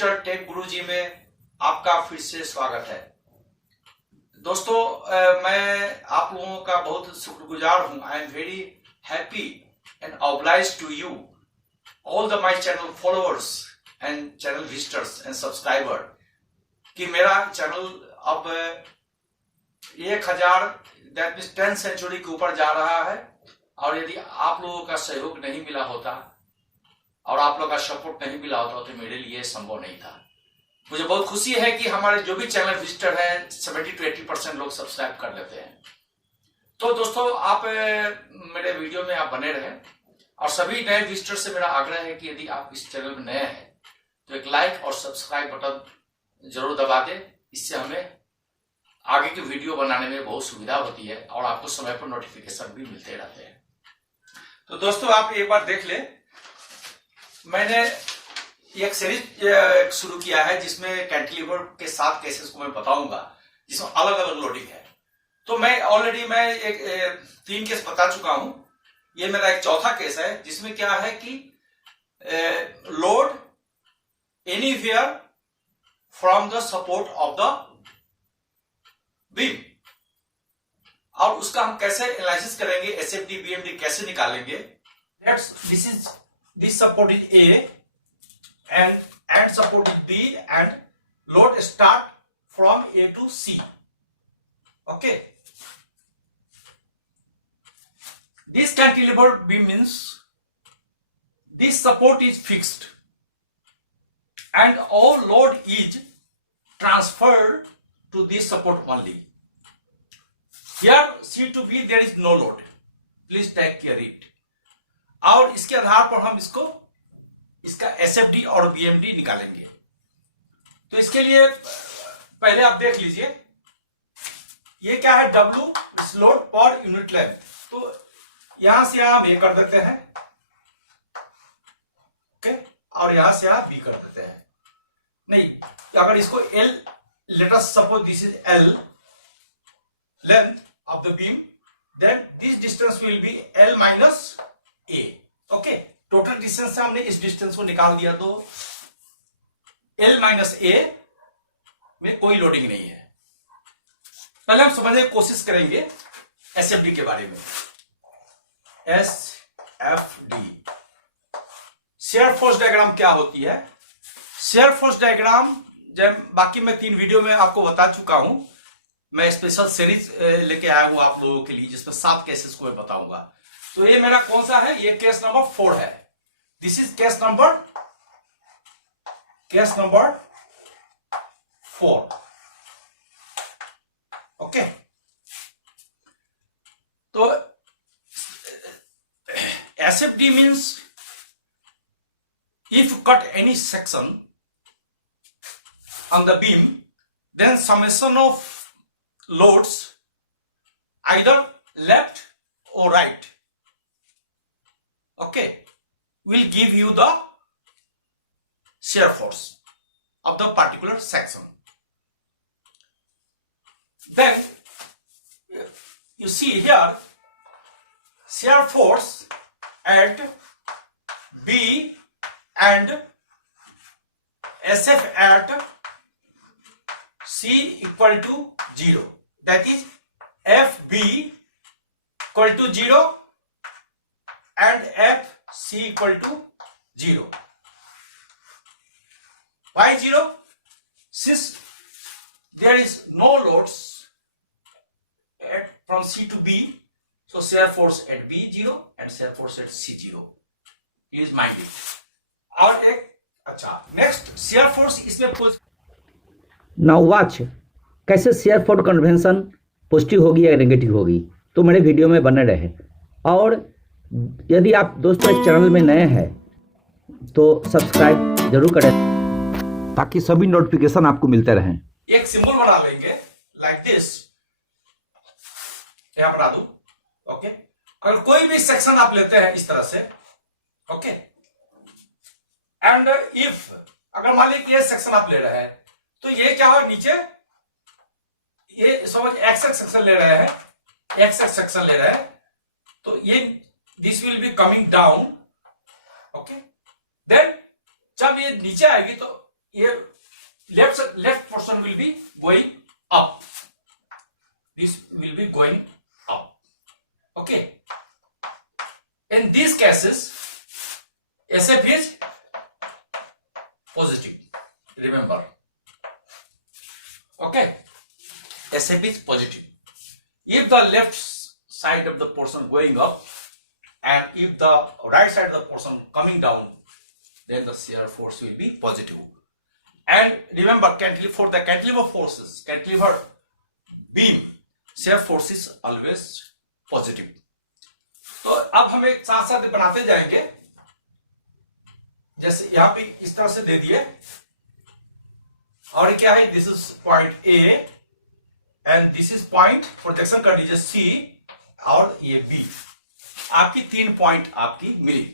Structure take गुरुजी में आपका फिर से स्वागत है। दोस्तों मैं आप लोगों का बहुत शुक्रगुजार हूं। I am very happy and obliged to you all the my channel followers and channel visitors and subscriber कि मेरा चैनल अब 1000 दैट मीन्स 10 सेंचुरी के ऊपर जा रहा है। और यदि आप लोगों का सहयोग नहीं मिला होता और आप लोगों का सपोर्ट नहीं मिला होता तो मेरे लिए संभव नहीं था। मुझे बहुत खुशी है कि हमारे जो भी चैनल विजिटर हैं 70 to 80% लोग सब्सक्राइब कर लेते हैं। तो दोस्तों आप मेरे वीडियो में आप बने रहें और सभी नए विजिटर से मेरा आग्रह है कि यदि आप इस चैनल में नए हैं तो एक लाइक और सब्सक्राइब बटन जरूर दबा दें। इससे हमें आगे की वीडियो बनाने में बहुत सुविधा होती है और आपको समय पर नोटिफिकेशन भी मिलते रहते हैं। तो दोस्तों आप एक बार देख ले, मैंने एक सीरीज शुरू किया है जिसमें कैंटिलीवर के 7 केसेस को मैं बताऊंगा जिसमें अलग अलग लोडिंग है। तो मैं ऑलरेडी एक 3 केस बता चुका हूं। ये मेरा एक चौथा केस है जिसमें क्या है कि load anywhere from the support of the beam, और उसका हम कैसे एनालिसिस करेंगे, एसएफडी बीएमडी कैसे निकालेंगे। This support is a and support is B and load start from A to C. Okay. This cantilever beam means this support is fixed and all load is transferred to this support only. Here C to B there is no load. Please take care it. और इसके आधार पर हम इसका SFD और BMD निकालेंगे। तो इसके लिए पहले आप देख लीजिए ये क्या है, W इस लोड पर यूनिट लेंथ। तो यहां से आप ए कर देते हैं, ओके, और यहां से आप बी कर देते हैं। नहीं, अगर इसको L, let us suppose this is L length of the beam, then this distance will be L minus A। Okay, total distance से हमने इस डिस्टेंस को निकाल दिया तो L माइनस A में कोई लोडिंग नहीं है। पहले हम समझने की कोशिश करेंगे एसएफडी के बारे में। एसएफडी शेयर फोर्स डायग्राम क्या होती है। शेयर फोर्स डायग्राम जब बाकी मैं 3 वीडियो में आपको बता चुका हूं। मैं स्पेशल सीरीज लेके आया हूं आप लोगों के लिए जिसमें 7 केसेस को मैं बताऊंगा। तो ये मेरा कौन सा है, ये केस नंबर 4 है। This is case number 4। Okay, तो SFD means if you cut any section on the beam, then summation of loads either left or right, okay, will give you the shear force of the particular section. Then you see here shear force at B and SF at C equal to 0. That is FB equal to 0 and FC equal to 0. Why 0? Since there is no loads from C to B, so shear force at B 0 and shear force at C 0. Please mind it. और एक अच्छा next shear force इसमें now watch कैसे shear force convention positive होगी या negative होगी। तो मेरे वीडियो में बने रहे और यदि आप दोस्तों इस चैनल में नए हैं तो सब्सक्राइब जरूर करें ताकि सभी नोटिफिकेशन आपको मिलते रहें। एक सिंबल बना लेंगे लाइक दिस, यहां बना दूं। ओके, अगर कोई भी सेक्शन आप लेते हैं इस तरह से, ओके, एंड इफ अगर मान लीजिए ये सेक्शन आप ले रहे हैं तो ये क्या हो, नीचे ये समझ एक्स सेक्शन ले रहे हैं, एक्स सेक्शन ले रहे हैं, तो ये this will be coming down. Okay, then जब ये नीचे आएगी तो ये left portion will be going up, this will be going up. Okay, in these cases SF is positive, remember. Okay, SF is positive if the left side of the portion going up and if the right side of the portion coming down, then the shear force will be positive. And remember, for the cantilever forces, cantilever beam, shear force is always positive. तो अब हम एक साथ साथ बनाते जाएंगे. जैसे यहां पे इस तरह से दे दिए और क्या है, this is point A and this is point, projection कर दीजिए सी और ये बी. आपकी 3 पॉइंट आपकी मिली.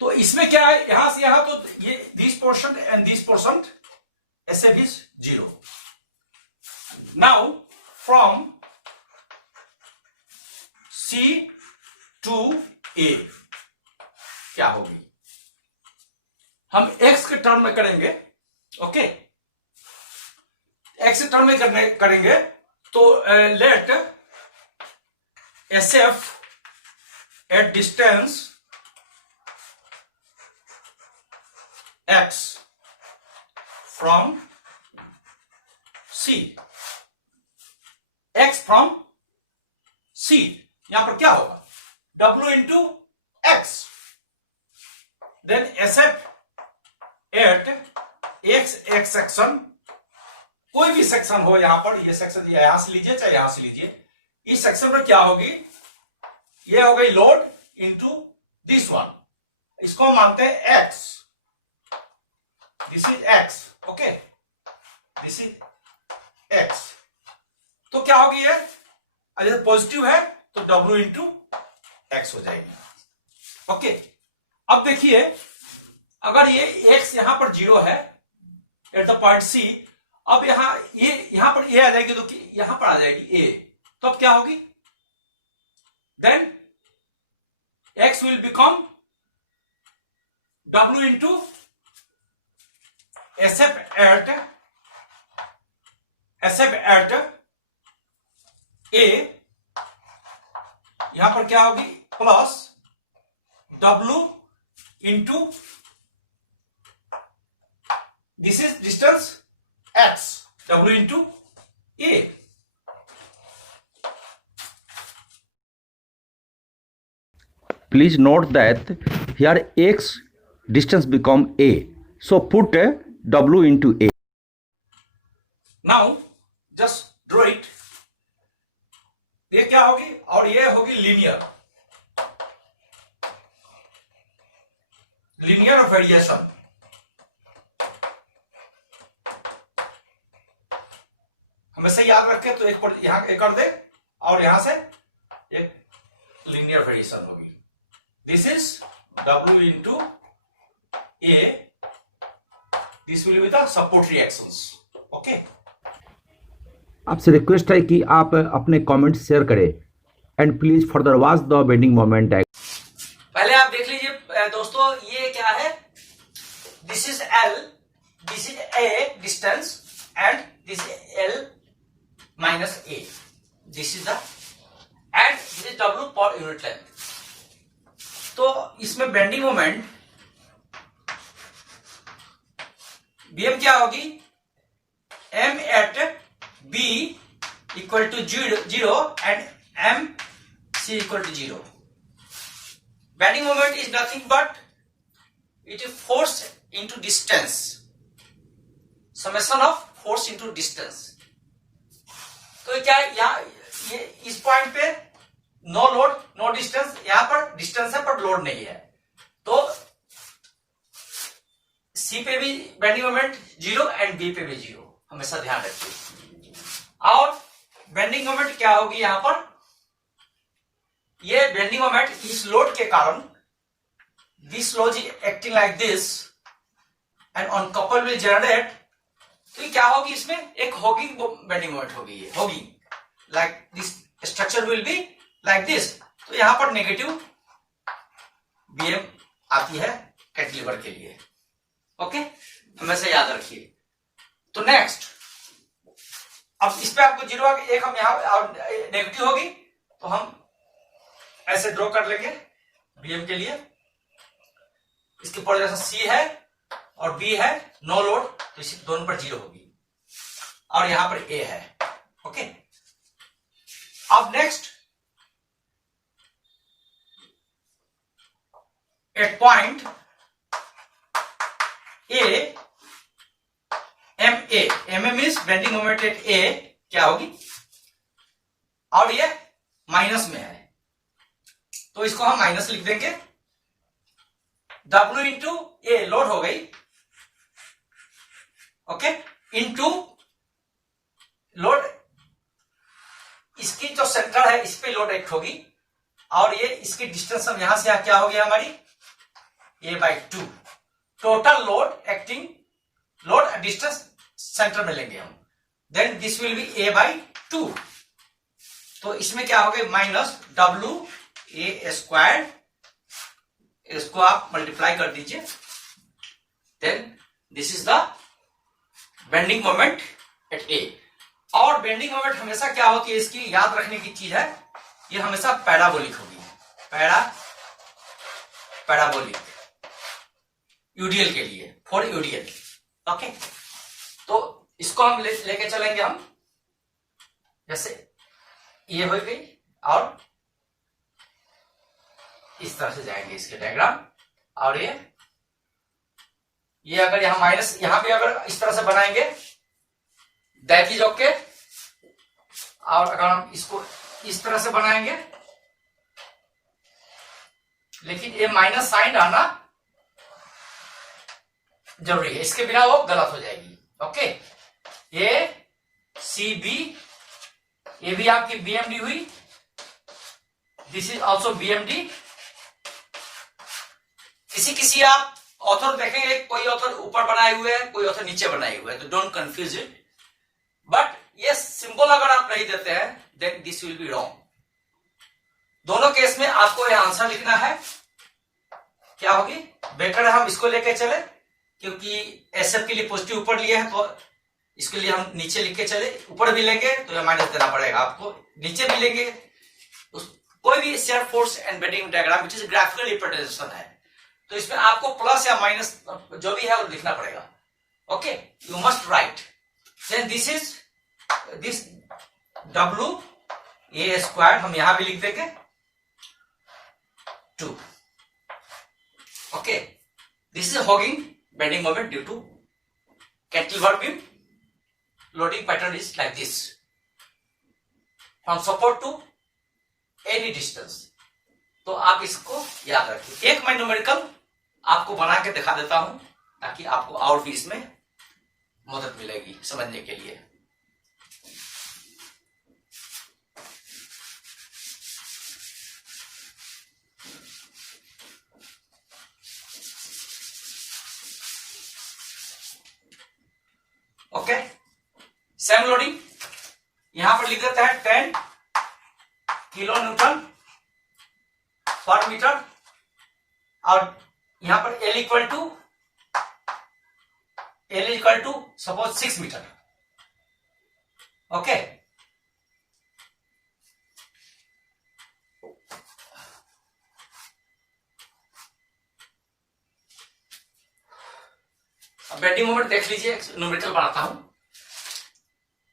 तो इसमें क्या है, यहां से यहां तो ये this portion and this portion SF is 0. Now from C to A क्या होगी, हम x के टर्म में करेंगे. ओके, x के टर्म में करेंगे तो late SF at distance x from C, x from C, यहां पर क्या होगा, W into x. Then SF at x section, कोई भी सेक्शन हो यहां पर, ये सेक्शन यहां से लीजिए चाहे यहां से लीजिए, इस सेक्शन पर क्या होगी, ये हो गई लोड इंटू दिस वन, इसको हम मानते हैं x, this is x. Okay, this is x. तो क्या होगी ये, अगर पॉजिटिव है तो W इंटू एक्स हो जाएगी. ओके, अब देखिए अगर ये x यहां पर 0 है एट द पॉइंट C, अब यहां पर A आ जाएगी तो यहां पर आ जाएगी A, तो अब क्या होगी, then x will become W into SF at A, यहां पर क्या होगी, plus W into this is distance x, W into A. Please note that here x distance become A, so put W into A. Now just draw it. ये क्या होगी, और ये होगी लीनियर वेरिएशन. हमेशा याद रखें तो एक यहां एक कर दे और यहां से एक लीनियर वेरिएशन होगी. This is W into A, this will be the support reactions. Okay, आपसे रिक्वेस्ट है कि आप अपने कमेंट्स शेयर करें and please further watch the bending moment. पहले आप देख लीजिए दोस्तों, ये क्या है, this is L, this is A distance and this is L minus A, this is the end this is W per unit length. तो इसमें बेंडिंग मोमेंट BM क्या होगी, M at B equal to 0 and MC equal to 0. Bending moment is nothing but it is force into distance, summation of force into distance. तो क्या यहाँ ये इस point पे नो लोड नो डिस्टेंस, यहां पर डिस्टेंस है पर लोड नहीं है, तो C पे भी बेंडिंग मोमेंट 0 एंड B पे भी 0, हमेशा ध्यान रखिए. और बेंडिंग मोमेंट क्या होगी, यहां पर ये बेंडिंग मोमेंट इस लोड के कारण, this load is acting like this and on couple will generate, तो क्या होगी, इसमें एक हॉगिंग बेंडिंग मोमेंट होगी, ये hugging like this structure will be like this. तो यहां पर नेगेटिव BM आती है कैंटिलीवर के लिए. ओके, हमेशा याद रखिए। तो नेक्स्ट, अब इस पे आपको जीरो आ गया, एक हम यहां नेगेटिव होगी तो हम ऐसे ड्रॉ कर लेंगे बीएम के लिए। इसकी पोलराइजेशन सी है और बी है, नो लोड, तो इसी दोनों पर जीरो होगी और यहां पर ए है। ओके, अब next, at point A M A means bending moment at A क्या होगी, और ये माइनस में है तो इसको हम माइनस लिख देंगे। W इंटू ए लोड हो गई, ओके, इंटू लोड, इसकी जो सेंटर है इस पे लोड एक्ट होगी और ये इसकी डिस्टेंस हम यहां से क्या हो गया हमारी a/2, total load acting load distance centre में लेंगे हम, then this will B a/2। तो इसमें क्या हो गया माइनस WA², इसको आप मल्टीप्लाई कर दीजिए, then this is the bending moment at A. और बेंडिंग मोमेंट हमेशा क्या होती है, इसकी याद रखने की चीज है, ये हमेशा पैराबोलिक होगी, पैराबोलिक यूडीएल के लिए, फॉर यूडीएल। ओके, तो इसको हम लेके चलेंगे हम, जैसे ये हो गई और इस तरह से जाएंगे इसके डायग्राम, और ये अगर यहां माइनस, यहां पे अगर इस तरह से बनाएंगे दैट इज ओके, और अगर हम इसको इस तरह से बनाएंगे, लेकिन ये माइनस साइन आना जरूरी है, इसके बिना वो गलत हो जाएगी। ओके, ए सी बी, ये भी आपकी बीएमडी हुई, दिस इज ऑल्सो बीएमडी। किसी आप ऑथर देखेंगे, कोई ऑथर ऊपर बनाए हुए हैं, कोई ऑथर नीचे बनाए हुए हैं, तो डोंट कंफ्यूज इट, बट ये सिंबल अगर आप नहीं देते हैं then this will be wrong. दोनों केस में आपको यह आंसर लिखना है, क्या होगी, बेटर है हम इसको लेके चले, क्योंकि एसएफ के लिए पॉजिटिव ऊपर लिए हैं तो इसके लिए हम नीचे लिख के चले, ऊपर भी लेंगे तो यह माइनस देना पड़ेगा आपको, नीचे भी लेंगे, कोई भी shear force and bending diagram which is graphical representation है, तो इसमें आपको प्लस या माइनस जो भी है वो लिखना पड़ेगा। Okay, you must write, then this is this WA² हम यहां भी लिख देंगे 2। Okay, this is hogging bending moment due to cantilever beam, loading pattern is like this from support to any distance. तो आप इसको याद रखिए। एक मैं न्यूमेरिकल आपको बना के दिखा देता हूं ताकि आपको और भी इसमें मदद मिलेगी समझने के लिए। ओके, सेम लोडिंग यहां पर लिख देता है 10 किलो न्यूटन पर मीटर, और यहां पर L equal to suppose 6 metre. Okay, अब बेंडिंग मोमेंट देख लीजिए, न्यूमेरिकल बनाता हूं।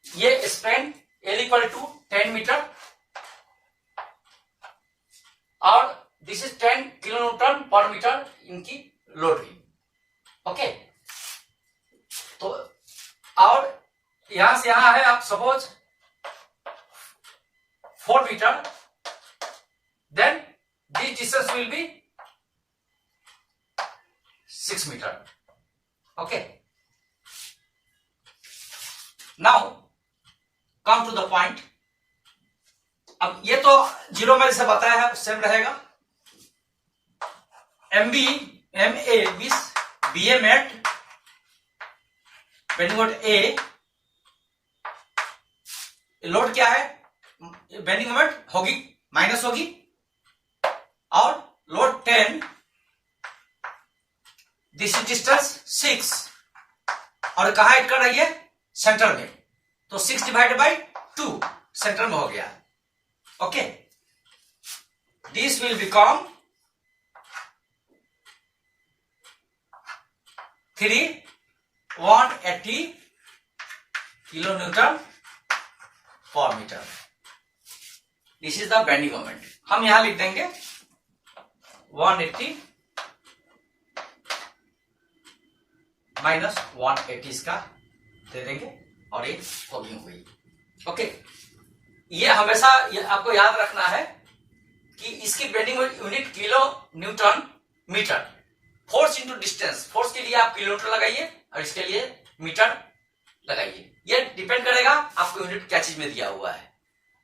ये span L equal to 10 metre और this is 10 kilo newton per metre इनकी लोड हुई। ओके, तो और यहां से यहां है आप suppose 4 metre, then this distance will be 6 metre. Okay, now come to the point. अब ये तो जीरो में जैसे बताया है सेम रहेगा। MA BM at bending moment A, load क्या है, बेंडिंग मोमेंट होगी माइनस होगी, और लोड 10, दिस डिस्टेंस 6, और कहां हिट कर रही है? सेंटर में। तो 6/2 सेंटर में हो गया। Okay, this will become 180 kilonewton per meter। This is the bending moment. हम यहां लिख देंगे 180 माइनस 180 इसका दे देंगे और ये फॉलोइंग हुई। ओके, ये हमेशा आपको याद रखना है कि इसकी bending unit kilo newton metre. Force into distance, force के लिए आप किलोमीटर लगाइए और इसके लिए मीटर लगाइए। ये डिपेंड करेगा आपको यूनिट क्या चीज में दिया हुआ है।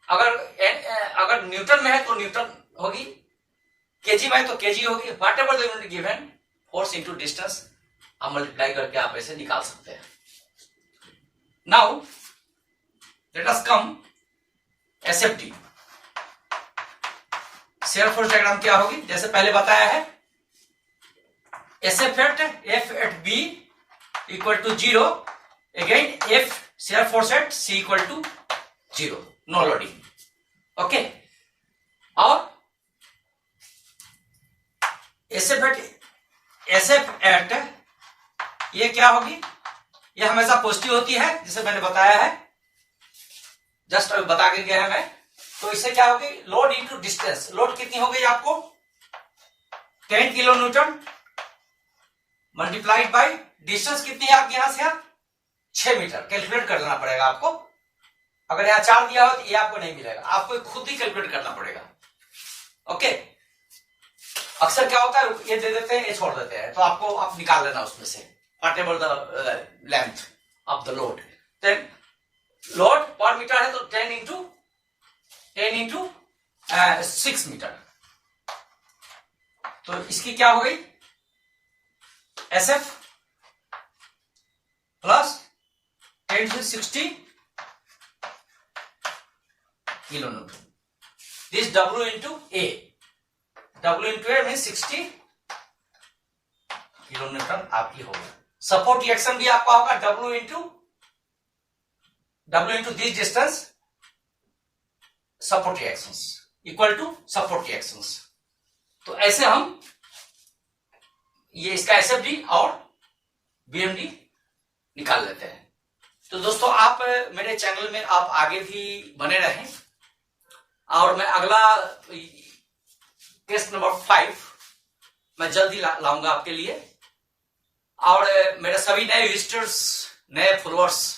अगर न्यूटन में है तो न्यूटन होगी, केजी में है तो केजी होगी। What ever the unit given, force into distance आप मल्टीप्लाई करके आप ऐसे निकाल सकते हैं। नाउ लेट अस कम एसएफटी। शेयर फोर्स डायग्राम क्या होगी? जैसे पहले बताया है, SF at F at B equal to 0, again F shear force at C equal to 0, no loading। Okay, और SF at ये क्या होगी? ये हमेशा पॉजिटिव होती है, जिसे मैंने बताया है, जस्ट अभी बता के गया है मैं। तो इससे क्या होगी? Load into distance. लोड कितनी हो गई आपको? 10 kilo Newton multiplied by distance कितनी है आपके यहां से 6 मीटर। कैलकुलेट कर लेना पड़ेगा आपको। अगर यहां 4 दिया हो तो ये आपको नहीं मिलेगा, आपको खुद ही कैलकुलेट करना पड़ेगा। ओके, अक्सर क्या होता है, ये दे देते हैं, ये छोड़ देते हैं, तो आपको आप निकाल लेना उसमें से whatever the length of the load. Then load per metre है तो 10 इंटू 6 मीटर। तो इसकी क्या हो गई? SF plus 10 to 60 kilo newton. This W into A, W into A mean 60 kilo newton आपकी होगा। सपोर्ट रिएक्शन भी आपका होगा W into this distance support reactions equal to support reactions. तो ऐसे हम ये इसका एसएफडी और बीएमडी निकाल लेते हैं। तो दोस्तों, आप मेरे चैनल में आप आगे भी बने रहें, और मैं अगला टेस्ट नंबर 5 मैं जल्दी लाऊंगा आपके लिए। और मेरे सभी नए विजिटर्स, नए फॉलोअर्स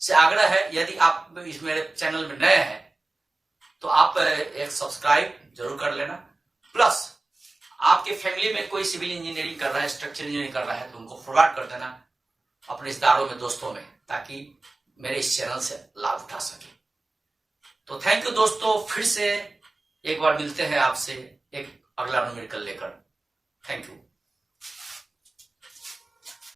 से आग्रह है, यदि आप इस मेरे चैनल में नए हैं तो आप एक सब्सक्राइब जरूर कर लेना। प्लस आपके फैमिली में कोई सिविल इंजीनियरिंग कर रहा है, स्ट्रक्चर इंजीनियरिंग कर रहा है, तो उनको फॉरवर्ड कर देना अपने रिश्तेदारों में, दोस्तों में, ताकि मेरे इस चैनल से लाभ उठा सके। तो थैंक यू दोस्तों, फिर से एक बार मिलते हैं आपसे एक अगला न्यूमेरिकल लेकर। Thank you.